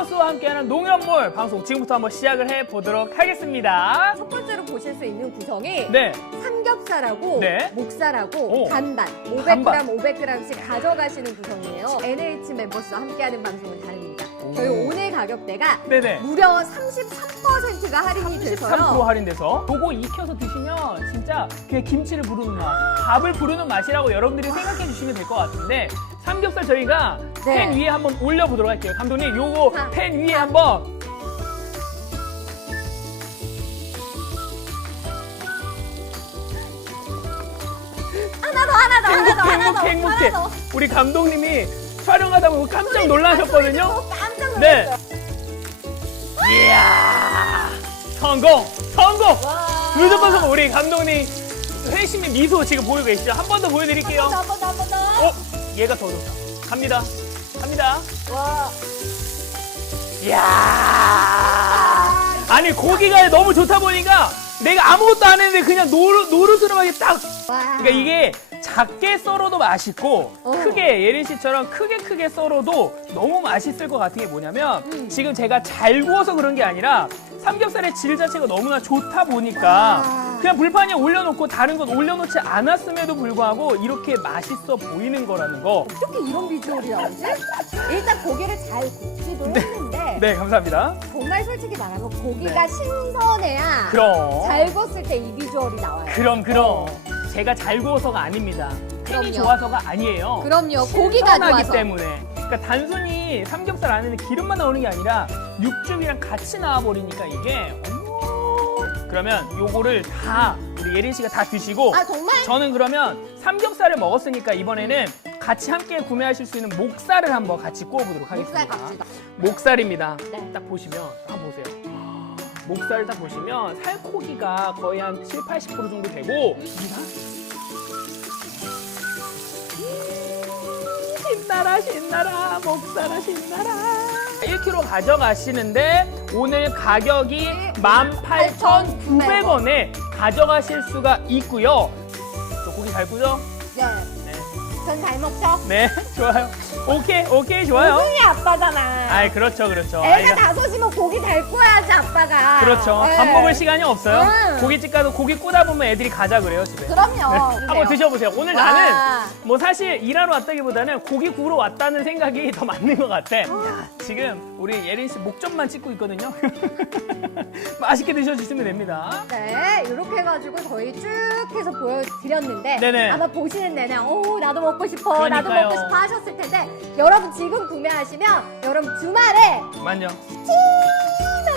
멤버스와 함께하는 농협몰 방송 지금부터 한번 시작을 해 보도록 하겠습니다. 첫 번째로 보실 수 있는 구성이 네, 삼겹살하고 네. 목살하고 오. 반반 500g, 반반. 500g씩 가져가시는 구성이에요. NH 멤버스와 함께하는 방송은 다릅니다. 오. 저희 오늘 가격대가 네네. 무려 33%가 할인이 13% 돼서요. 할인돼서 요거 익혀서 드시면 진짜 그냥 김치를 부르는 맛, 밥을 부르는 맛이라고 여러분들이 생각해 주시면 될 것 같은데 삼겹살 저희가 네. 팬 위에 한번 올려보도록 할게요. 감독님 요거 자. 팬 위에 한번 하나 더, 하나 더, 하나 더, 하나 더, 행복해 행복해 하나 더. 우리 감독님이 촬영하다 보면 깜짝 놀라셨거든요. 어, 깜짝 네. 놀랐어요. 이야 성공 성공 와. 무조건 성공 우리 감독님 회심의 미소 지금 보이고 계시죠? 한 번 더 보여드릴게요. 한 번 더, 한 번 더. 어 얘가 더 좋다. 갑니다 갑니다. 와. 이야 아니 고기가 너무 좋다 보니까 내가 아무것도 안 했는데 그냥 노릇 노릇스름하게 딱 와. 그러니까 이게 작게 썰어도 맛있고 어. 크게 예린 씨처럼 크게 크게 썰어도 너무 맛있을 것 같은 게 뭐냐면 음. 지금 제가 잘 구워서 그런 게 아니라 삼겹살의 질 자체가 너무나 좋다 보니까 아. 그냥 불판에 올려놓고 다른 건 올려놓지 않았음에도 불구하고 이렇게 맛있어 보이는 거라는 거. 어떻게 이런 비주얼이 나오지? 일단 고기를 잘 굽지도 했는데 네 감사합니다. 정말 솔직히 말하면 고기가 신선해야 그럼 잘 구웠을 때 이 비주얼이 나와요. 그럼 그럼 제가 잘 구워서가 아닙니다. 팬이 그럼요. 좋아서가 아니에요. 그럼요. 고기가 신선하기 좋아서. 때문에. 그러니까 단순히 삼겹살 안에는 기름만 나오는 게 아니라 육즙이랑 같이 나와 버리니까 이게 어머. 그러면 요거를 다 우리 예린 씨가 다 드시고 아 정말? 저는 그러면 삼겹살을 먹었으니까 이번에는 같이 함께 구매하실 수 있는 목살을 한번 같이 구워보도록 하겠습니다. 목살 갑시다. 목살입니다. 네. 딱 보시면 한번 보세요. 목살을 딱 보시면 살코기가 거의 한 7, 80% 정도 되고 신나라 신나라 목살아 신나라 1kg 가져가시는데 오늘 가격이 18,900원에 가져가실 수가 있고요. 저 고기 잘 구죠? 네. 네. 전 잘 먹죠? 네, 좋아요. 오케이, 오케이, 좋아요. 우승이 아빠잖아. 아이, 그렇죠, 그렇죠. 애가 아이가- 다섯이면 고기 잘 구워야지 아빠가. 그렇죠. 네. 밥 먹을 시간이 없어요. 음. 고깃집 가도 고기 꾸다 보면 애들이 가자 그래요, 집에. 그럼요. 네. 한번 드셔보세요. 오늘 와. 나는 뭐 사실 일하러 왔다기보다는 고기 구우러 왔다는 생각이 더 맞는 것 같아. 야, 지금 우리 예린 씨 목젖만 찍고 있거든요. 맛있게 드셔주시면 됩니다. 네, 이렇게 해가지고 저희 쭉 해서 보여드렸는데 네네. 아마 보시는 내내 오 나도 먹고 싶어 나도 그러니까요. 먹고 싶어 하셨을 텐데 여러분 지금 구매하시면 여러분 주말에 만요.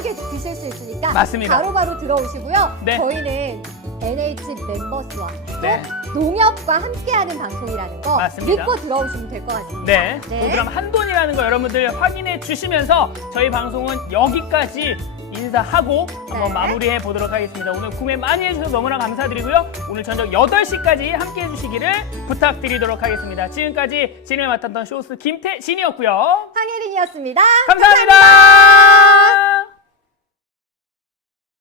편하게 드실 수 있으니까 맞습니다. 바로바로 들어오시고요. 네. 저희는 NH 멤버스와 또 네. 농협과 함께하는 방송이라는 거 맞습니다. 믿고 들어오시면 될 것 같습니다. 네. 네. 그럼 한돈이라는 거 여러분들 확인해 주시면서 저희 방송은 여기까지 인사하고 한번 네. 마무리해 보도록 하겠습니다. 오늘 구매 많이 해주셔서 너무나 감사드리고요. 오늘 저녁 8시까지 함께 해 주시기를 부탁드리도록 하겠습니다. 지금까지 진행을 맡았던 쇼스 김태진이었고요. 황혜린이었습니다 감사합니다.